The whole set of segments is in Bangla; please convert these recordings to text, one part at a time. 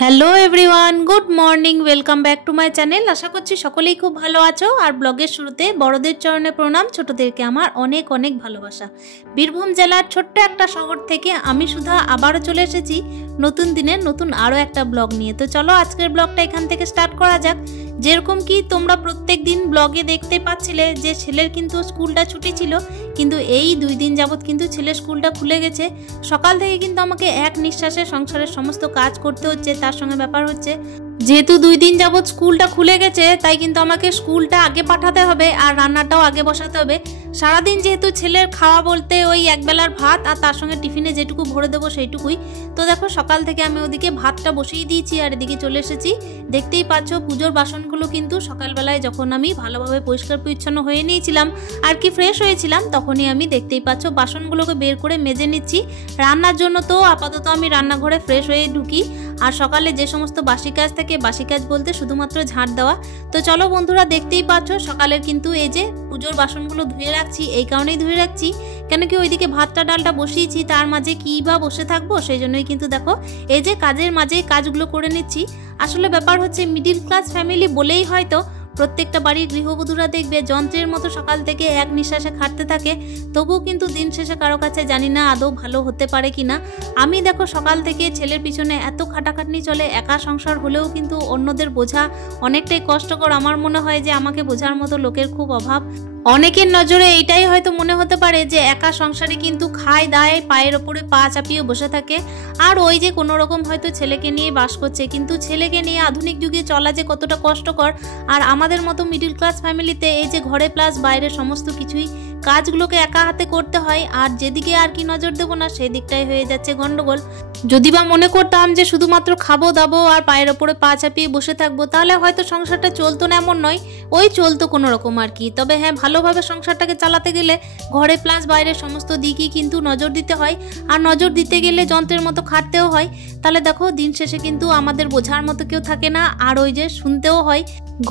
Hello everyone, good morning, welcome back to my channel. আশা করছি সকলেই খুব ভালো আছো। আর ব্লগের শুরুতে বড়দের চরণে প্রণাম, ছোটদেরকে আমার অনেক অনেক ভালোবাসা। বীরভূম জেলার ছোট্ট একটা শহর থেকে আমি সুধা আবারও চলে এসেছি নতুন দিনের নতুন আরও একটা ব্লগ নিয়ে। তো চলো আজকের ব্লগটা এখান থেকে স্টার্ট করা যাক। যেরকম কি তোমরা প্রত্যেক দিন ব্লগে দেখতে পাচ্ছিলে যে ছেলের কিন্তু স্কুলটা ছুটি ছিল, কিন্তু এই 2 দিন যাবৎ কিন্তু ছেলের স্কুলটা খুলে গেছে। সকাল থেকে কিন্তু আমাকে এক নিঃশ্বাসে সংসারের সমস্ত কাজ করতে হচ্ছে। তার সঙ্গে ব্যাপার হচ্ছে যেহেতু 2 দিন যাবৎ স্কুলটা খুলে গেছে, তাই কিন্তু আমাকে স্কুলটা আগে পাঠাতে হবে আর রান্নাটাও আগে বসাতে হবে। সারাদিন যেহেতু ছেলের খাওয়া বলতে ওই একবেলার ভাত আর তার সঙ্গে টিফিনে যেটুকু ভরে দেবো সেইটুকুই। তো দেখো সকাল থেকে আমি ওদিকে ভাতটা বসিয়ে দিয়েছি আর এদিকে চলে এসেছি। দেখতেই পাচ্ছ পুজোর বাসনগুলো কিন্তু সকালবেলায় যখন আমি ভালোভাবে পরিষ্কার পরিচ্ছন্ন হয়ে নিয়েছিলাম আর কি ফ্রেশ হয়েছিলাম, তখনই আমি দেখতেই পাচ্ছ বাসনগুলোকে বের করে মেজে নিচ্ছি। রান্নার জন্য তো আপাতত আমি রান্নাঘরে ফ্রেশ হয়ে ঢুকি। আর সকালে যে সমস্ত বাসি কাজ থাকে, বাসি কাজ বলতে শুধুমাত্র ঝাঁট দেওয়া। তো চলো বন্ধুরা, দেখতেই পাচ্ছ সকালের কিন্তু এই যে পুজোর বাসনগুলো ধুয়ে রাখছি। এই কারণেই ধুয়ে রাখছি কেন কি ওইদিকে ভাতটা ডালটা বসিয়েছি, তার মাঝে কী বা বসে থাকবো, সেই জন্যই কিন্তু দেখো এই যে কাজের মাঝে কাজগুলো করে নিচ্ছি। আসলে ব্যাপার হচ্ছে মিডিল ক্লাস ফ্যামিলি বলেই হয়তো প্রত্যেকটা বাড়ির গৃহবধূরা দেখবে যন্ত্রের মতো সকাল থেকে এক নিঃশ্বাসে খাটতে থাকে, তবুও কিন্তু দিন শেষে কারো কাছে জানি না আদৌ ভালো হতে পারে কিনা। আমি দেখো সকাল থেকে ছেলের পিছনে এত খাটাখাটনি চলে, একা সংসার হলেও কিন্তু অন্যদের বোঝা অনেকটাই কষ্টকর। আমার মনে হয় যে আমাকে বোঝার মতো লোকের খুব অভাব। অনেকের নজরে এইটাই হয়তো মনে হতে পারে যে একা সংসারে কিন্তু খায় দায়, পায়ের ওপরে পা চাপিয়ে বসে থাকে আর ওই যে কোনো রকম হয়তো ছেলেকে নিয়ে বাস করছে। কিন্তু ছেলেকে নিয়ে আধুনিক যুগে চলা যে কতটা কষ্টকর। আর আমাদের মতো মিডল ক্লাস ফ্যামিলিতে এই যে ঘরে প্লাস বাইরে সমস্ত কিছুই কাজগুলোকে একা হাতে করতে হয়। আর যেদিকে আর কি নজর দেবো না সেই দিকটাই হয়ে যাচ্ছে গন্ডগোল। যদি বা মনে করতাম যে শুধুমাত্র খাবো দাবো আর পায়ের ওপরে পা চাপিয়ে বসে থাকবো, তাহলে হয়তো সংসারটা চলতো না এমন নয়, ওই চলতো কোনো রকম আর কি। তবে হ্যাঁ, ভালোভাবে সংসারটাকে চালাতে গেলে ঘরে প্লাস বাইরের সমস্ত দিকই কিন্তু নজর দিতে হয়। আর নজর দিতে গেলে যন্ত্রের মতো খাটতেও হয়। তাহলে দেখো দিন শেষে কিন্তু আমাদের বোঝার মতো কেউ থাকে না, আর ওই যে শুনতেও হয়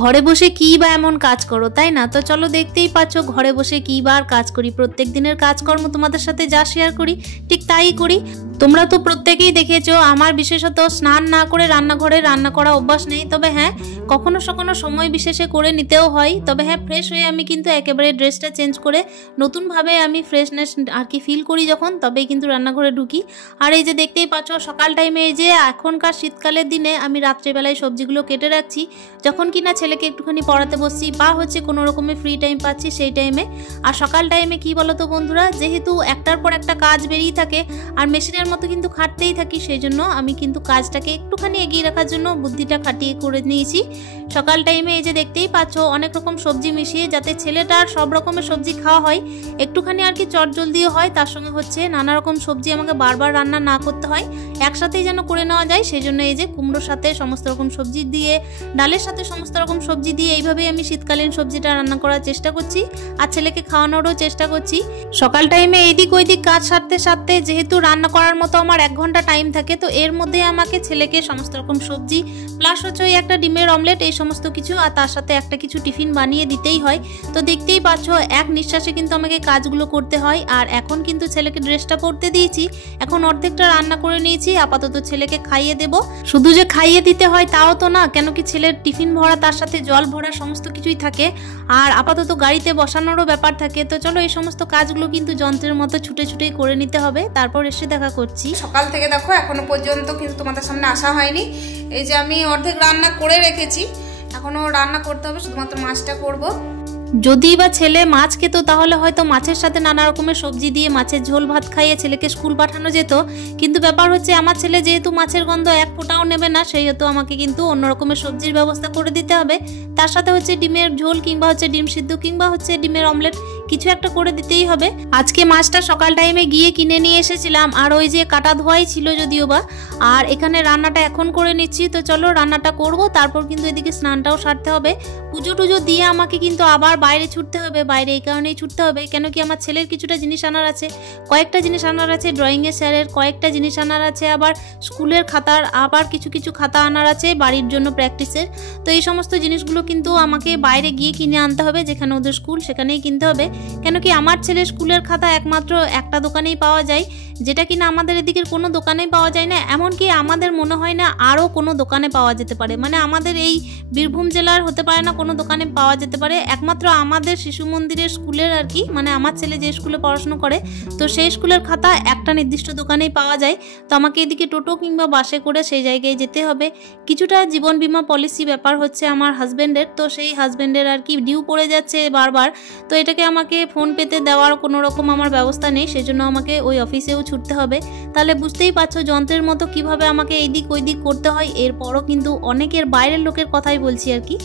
ঘরে বসে কী বা এমন কাজ করো, তাই না? তো চলো দেখতেই পাচ্ছ ঘরে বসে কী বা আর কাজ করি। প্রত্যেক দিনের কাজকর্ম তোমাদের সাথে যা শেয়ার করি ঠিক তাই করি। তোমরা তো প্রত্যেকেই দেখেছো আমার বিশেষত স্নান না করে রান্নাঘরে রান্না করা অভ্যাস নেই। তবে হ্যাঁ, কখনো সখনো সময় বিশেষে করে নিতেও হয়। তবে হ্যাঁ, ফ্রেশ হয়ে আমি কিন্তু একেবারে ড্রেসটা চেঞ্জ করে নতুনভাবে আমি ফ্রেশনেস আর কি ফিল করি যখন, তবেই কিন্তু রান্নাঘরে ঢুকি। আর এই যে দেখতেই পাচ্ছ সকাল টাইমে এই যে এখনকার শীতকালের দিনে আমি রাত্রেবেলায় সবজিগুলো কেটে রাখছি, যখন কিনা ছেলেকে একটুখানি পড়াতে বসছি বা হচ্ছে কোনো রকমের ফ্রি টাইম পাচ্ছি সেই টাইমে। আর সকাল টাইমে কি বলো তো বন্ধুরা, যেহেতু একটার পর একটা কাজ বেরিয়ে থাকে আর মেশিনের মতো কিন্তু খাটতেই থাকি, সেই জন্য আমি কিন্তু কাজটাকে একটুখানি এগিয়ে রাখার জন্য বুদ্ধিটা খাটিয়ে করে নিয়েছি। সকাল টাইমে এই যে দেখতেই পাচ্ছ অনেক রকম সবজি মিশিয়ে, যাতে ছেলেটার সব রকমের সবজি খাওয়া হয়, একটুখানি আর কি চটজলদিও হয়, তার সঙ্গে হচ্ছে নানা রকম সবজি আমাকে বারবার রান্না না করতে হয়, একসাথেই যেন করে নেওয়া যায়। সেই জন্য এই যে কুমড়োর সাথে সমস্ত রকম সবজি দিয়ে, ডালের সাথে সমস্ত রকম সবজি দিয়ে এইভাবেই আমি শীতকালীন সবজিটা রান্না করার চেষ্টা করছি আর ছেলেকে খাওয়ানোরও চেষ্টা করছি। সকাল টাইমে এইদিক ওইদিক কাজ সারতে সারতে যেহেতু রান্না করার মতো আমার 1 ঘন্টা টাইম থাকে, তো এর মধ্যে আমাকে ছেলেকে সমস্ত রকম সবজি প্লাস হচ্ছে ওই একটা ডিমের অমলেট, এই সমস্ত কিছু আর তার সাথে একটা কিছু টিফিন বানিয়ে দিতেই হয়। তো দেখতেই পাচ্ছ এক নিঃশ্বাসে কিন্তু আমাকে কাজগুলো করতে হয়। আর এখন কিন্তু ছেলেকে ড্রেসটা পরতে দিয়েছি, এখন অর্ধেকটা রান্না করে নিয়েছি, আপাতত ছেলেকে খাইয়ে দেব। শুধু যে খাইয়ে দিতে হয় তাও তো না, কেন কি ছেলের টিফিন ভরা তার সাথে জল ভরা সমস্ত কিছুই থাকে আর আপাতত গাড়িতে বসানোরও ব্যাপার থাকে। তো চলো এই সমস্ত কাজগুলো কিন্তু যন্ত্রের মতো ছুটে ছুটেই করে নিতে হবে, তারপর এসে দেখা করছি। সকাল থেকে দেখো এখনো পর্যন্ত কিন্তু তোমাদের সামনে আসা হয়নি। এই যে আমি অর্ধেক রান্না করে রেখেছি, এখনো রান্না করতে হবে, শুধুমাত্র মাছটা করব। যদি বা ছেলে মাছ খেত তাহলে হয়তো মাছের সাথে নানা রকমের সবজি দিয়ে মাছের ঝোল ভাত খাইয়ে ছেলেকে স্কুল পাঠানো যেত। কিন্তু ব্যাপার হচ্ছে আমার ছেলে যেহেতু মাছের গন্ধ এক ফোঁটাও নেবে না, সেই হেতু আমাকে কিন্তু অন্য রকমের সবজির ব্যবস্থা করে দিতে হবে। তার সাথে হচ্ছে ডিমের ঝোল কিংবা হচ্ছে ডিম সিদ্ধ কিংবা হচ্ছে ডিমের অমলেট কিছু একটা করে দিতেই হবে। আজকে মাছটা সকাল টাইমে গিয়ে কিনে নিয়ে এসেছিলাম আর ওই যে কাটা ধোয়াই ছিল যদিও বা। আর এখানে রান্নাটা এখন করে নিচ্ছি। তো চলো রান্নাটা করব, তারপর কিন্তু এদিকে স্নানটাও সারতে হবে। পুজো টুজো দিয়ে আমাকে কিন্তু আবার বাইরে ছুটতে হবে, বাইরে এই কারণেই ছুটতে হবে কেন কি আমার ছেলের কিছুটা জিনিস আনার আছে, কয়েকটা জিনিস আনার আছে ড্রয়িংয়ের স্যারের, কয়েকটা জিনিস আনার আছে আবার স্কুলের খাতার, আবার কিছু কিছু খাতা আনার আছে বাড়ির জন্য প্র্যাকটিসের। তো এই সমস্ত জিনিসগুলো কিন্তু আমাকে বাইরে গিয়ে কিনে আনতে হবে, যেখানে ওদের স্কুল সেখানেই কিনতে হবে কেন কি আমার ছেলের স্কুলের খাতা একমাত্র একটা দোকানেই পাওয়া যায়, যেটা কিনা আমাদের এদিকের কোনো দোকানেই পাওয়া যায় না, এমনকি আমাদের মনে হয় না আরও কোনো দোকানে পাওয়া যেতে পারে, মানে আমাদের এই বীরভূম জেলার হতে পারে না কোনো দোকানে পাওয়া যেতে পারে, একমাত্র আমাদের শিশু মন্দিরের স্কুলের আর কি, মানে আমার ছেলে যে স্কুলে পড়াশোনা করে তো সেই স্কুলের খাতা একটা নির্দিষ্ট দোকানেই পাওয়া যায়। তো আমাকে এদিকে টোটো কিংবা বাসে করে সেই জায়গায় যেতে হবে। কিছুটা জীবন বীমা পলিসি ব্যাপার হচ্ছে আমার হাজব্যান্ডের, তো সেই হাজব্যান্ডের আর কি ডিউ পড়ে যাচ্ছে বারবার, তো এটাকে আমাকে ফোন পেতে দেওয়ার কোনো রকম আমার ব্যবস্থা নেই, সেজন্য আমাকে ওই অফিসেও ছুটতে হবে। তাহলে বুঝতেই পারছো যন্ত্রের মতো কিভাবে আমাকে এই দিক ওই দিক করতে হয়। এরপরও কিন্তু অনেকের বাইরের লোকের কথাই বলছি আর কি,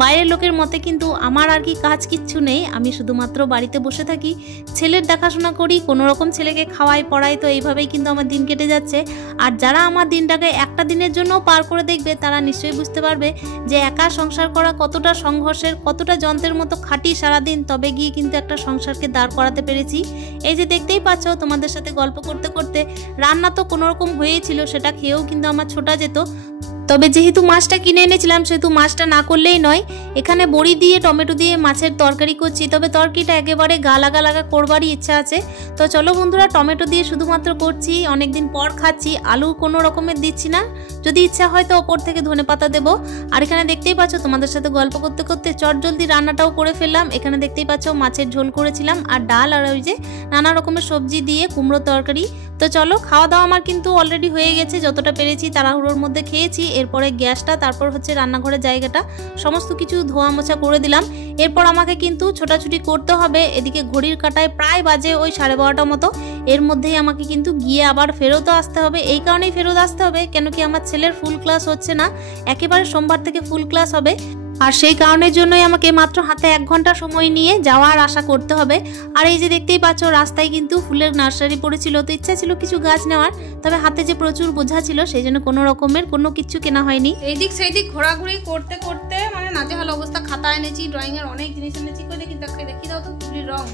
বাইরের লোকের মতে কিন্তু আমার আর কি কাজ কিচ্ছু নেই, আমি শুধুমাত্র বাড়িতে বসে থাকি, ছেলের দেখাশোনা করি, কোনো রকম ছেলেকে খাওয়াই পড়াই, তো এইভাবেই কিন্তু আমার দিন কেটে যাচ্ছে। আর যারা আমার দিনটাকে একটা দিনের জন্য পার করে দেখবে তারা নিশ্চয়ই বুঝতে পারবে যে একা সংসার করা কতটা সংঘর্ষের, কতটা যন্ত্রের মতো খাটি সারাদিন, তবে গিয়ে কিন্তু একটা সংসারকে দাঁড় করাতে পেরেছি। এই যে দেখতেই পাচ্ছ তোমাদের সাথে গল্প করতে করতে রান্না তো কোনো রকম হয়েই ছিল, সেটা খেয়েও কিন্তু আমার ছোটা যেত, তবে যেহেতু মাছটা কিনে এনেছিলাম সেহেতু মাছটা না করলেই নয়। এখানে বড়ি দিয়ে টমেটো দিয়ে মাছের তরকারি করছি, তবে তরকারিটা একেবারে গা লাগা করবারই ইচ্ছা আছে। তো চলো বন্ধুরা, টমেটো দিয়ে শুধুমাত্র করছি, অনেকদিন পর খাচ্ছি, আলু কোনো রকমের দিচ্ছি না, যদি ইচ্ছা হয় তো ওপর থেকে ধনেপাতা দেবো। আর এখানে দেখতেই পাচ্ছ তোমাদের সাথে গল্প করতে করতে চটজলদি রান্নাটাও করে ফেললাম। এখানে দেখতেই পাচ্ছ মাছের ঝোল করেছিলাম আর ডাল, আর ওই যে নানা রকমের সবজি দিয়ে কুমড়ো তরকারি। তো চলো, খাওয়া দাওয়া আমার কিন্তু অলরেডি হয়ে গেছে, যতটা পেরেছি তাড়াহুড়োর মধ্যে খেয়েছি। এরপরে গ্যাসটা, তারপর হচ্ছে রান্নাঘরের জায়গাটা সমস্ত কিছু ধোয়া মোছা করে দিলাম। এরপর আমাকে কিন্তু ছোটাছুটি করতে হবে, এদিকে ঘড়ির কাঁটায় প্রায় বাজে ওই 12:30 মতো, এর মধ্যেই আমাকে কিন্তু গিয়ে আবার ফেরতও আসতে হবে। এই কারণেই ফেরত আসতে হবে কেন কি আমার ছেলের ফুল ক্লাস হচ্ছে না, একেবারে সোমবার থেকে ফুল ক্লাস হবে, আর সেই কারণের জন্যই আমাকে মাত্র হাতে 1 ঘন্টা সময় নিয়ে যাওয়ার আশা করতে হবে। আর এই যে দেখতেই পাচ্ছ রাস্তায় কিন্তু ফুলের নার্সারি পড়েছিল, তো ইচ্ছা ছিল কিছু গাছ নেওয়ার, তবে হাতে যে প্রচুর বোঝা ছিল সেই জন্য কোনো রকমের কোনো কিছু কেনা হয়নি। এই দিক সেই দিক ঘোরাঘুরি করতে করতে মানে নাজেহাল অবস্থা। খাতা এনেছি, ড্রয়িং এর অনেক জিনিস এনেছি, করে কিন্তু দেখি দাও তো তুলির রং।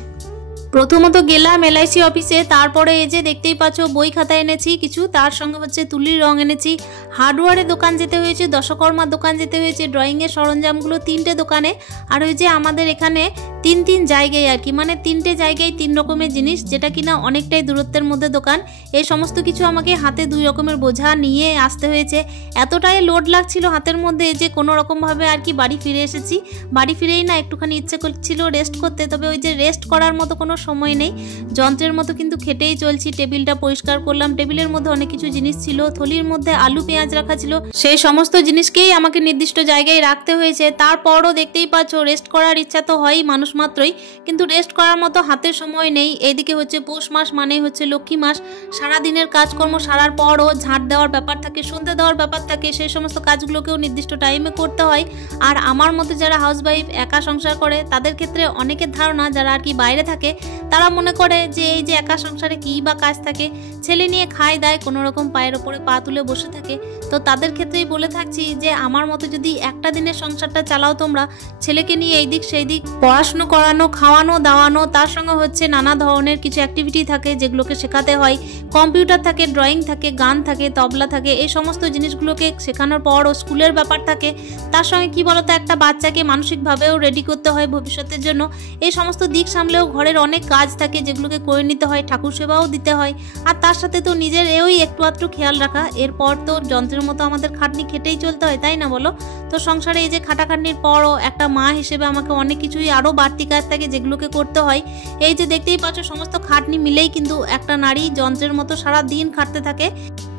প্রথমত গেলাম এলআইসি অফিসে, তারপরে এই যে দেখতেই পাচ্ছ বই খাতা এনেছি কিছু, তার সঙ্গে হচ্ছে তুলির রং এনেছি, হার্ডওয়্যারের দোকান যেতে হয়েছে, দশকর্মার দোকান যেতে হয়েছে, ড্রয়িংয়ের সরঞ্জামগুলো 3টে দোকানে, আর ওই যে আমাদের এখানে 3 জায়গায় আর কি, মানে 3টে জায়গায় 3 রকমের জিনিস, যেটা কিনা অনেকটাই দূরত্বের মধ্যে দোকান। এই সমস্ত কিছু আমাকে হাতে 2 রকমের বোঝা নিয়ে আসতে হয়েছে, এতটাই লোড লাগছিল হাতের মধ্যে যে কোনো রকমভাবে আর কি বাড়ি ফিরে এসেছি। বাড়ি ফিরেই না একটুখানি ইচ্ছে করছিল রেস্ট করতে, তবে ওই যে রেস্ট করার মতো কোনো সময় নেই, যন্ত্রের মতো কিন্তু খেটেই চলছি। টেবিলটা পরিষ্কার করলাম, টেবিলের মধ্যে অনেক কিছু জিনিস ছিল, থলির মধ্যে আলু পেঁয়াজ রাখা ছিল, সেই সমস্ত জিনিসকেই আমাকে নির্দিষ্ট জায়গায় রাখতে হয়েছে। তারপরও দেখতেই পাচ্ছ রেস্ট করার ইচ্ছা তো হয়ই মানুষ মাত্রই, কিন্তু রেস্ট করার মতো হাতে সময় নেই। এইদিকে হচ্ছে পৌষ মাস, মানে হচ্ছে লক্ষ্মী মাস, সারাদিনের কাজকর্ম সারার পরও ঝাঁট দেওয়ার ব্যাপার থাকে, সন্ধ্যে দেওয়ার ব্যাপার থাকে, সেই সমস্ত কাজগুলোকেও নির্দিষ্ট টাইমে করতে হয়। আর আমার মতো যারা হাউসওয়াইফ একা সংসার করে তাদের ক্ষেত্রে অনেকের ধারণা, যারা আর কি বাইরে থাকে তারা মনে করে যে এই যে একা সংসারে কী বা কাজ থাকে, ছেলে নিয়ে খায় দায় কোনো রকম পায়ের ওপরে পা তুলে বসে থাকে। তো তাদের ক্ষেত্রেই বলে থাকছি যে আমার মতো যদি একটা দিনের সংসারটা চালাও তোমরা, ছেলেকে নিয়ে এই দিক সেই দিক পড়াশুনো করানো, খাওয়ানো দাওয়ানো, তার সঙ্গে হচ্ছে নানা ধরনের কিছু অ্যাক্টিভিটি থাকে যেগুলোকে শেখাতে হয়, কম্পিউটার থাকে, ড্রয়িং থাকে, গান থাকে, তবলা থাকে, এই সমস্ত জিনিসগুলোকে শেখানোর পরও স্কুলের ব্যাপার থাকে, তার সঙ্গে কি বলতো একটা বাচ্চাকে মানসিকভাবেও রেডি করতে হয় ভবিষ্যতের জন্য। এই সমস্ত দিক সামলেও ঘরের অনেক কাজ থাকে যেগুলোকে করে নিতে হয়, ঠাকুর সেবাও দিতে হয়, আর তার সাথে তো নিজের এওই একটু আধটু খেয়াল রাখা। এরপর তো যন্ত্রের মতো আমাদের খাটনি খেটেই চলতে হয়, তাই না বলো? তো সংসারে এই যে খাটাখাটনির পরও একটা মা হিসেবে আমাকে অনেক কিছুই আরও বাড়তি কাজ থাকে যেগুলোকে করতে হয়। এই যে দেখতেই পাচ্ছ সমস্ত খাটনি মিলেই কিন্তু একটা নারী যন্ত্রের মতো সারা দিন খাটতে থাকে।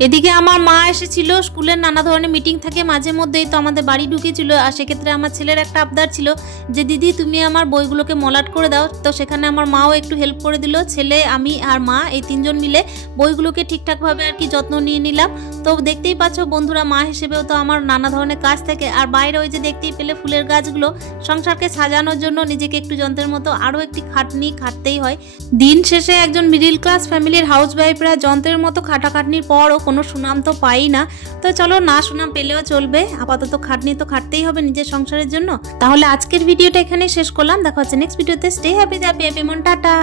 এদিকে আমার মা এসেছিল, স্কুলের নানা ধরনের মিটিং থাকে মাঝে মধ্যেই, তো আমাদের বাড়ি ঢুকেছিল। আর সেক্ষেত্রে আমার ছেলের একটা আবদার ছিল যে দিদি তুমি আমার বইগুলোকে মলাট করে দাও, তো সেখানে আমার মাও একটু হেল্প করে দিল। ছেলে, আমি আর মা এই 3 জন মিলে বইগুলোকে ঠিকঠাকভাবে আর কি যত্ন নিয়ে নিলাম। তো দেখতেই পাচ্ছ বন্ধুরা, মা হিসেবেও তো আমার নানা ধরনের কাজ থাকে। আর বাইরে ওই যে দেখতেই পেলে ফুলের গাছগুলো, সংসারকে সাজানোর জন্য নিজেকে একটু যন্ত্রের মতো আরও একটি খাটনি খাটতেই হয়। দিন শেষে একজন মিডিল ক্লাস ফ্যামিলির হাউসওয়াইফরা যন্ত্রের মতো খাটাখাটনির পরও কোনো সুনাম তো পাই না। তো চলো, না সুনাম পেলেও চলবে, আপাতত খাটনি তো খাটতেই হবে নিজের সংসারের জন্য। তাহলে আজকের ভিডিওটা এখানে শেষ করলাম, দেখা হচ্ছে নেক্সট ভিডিওতে। স্টে হ্যাপি, হ্যাপি মন, টাটা।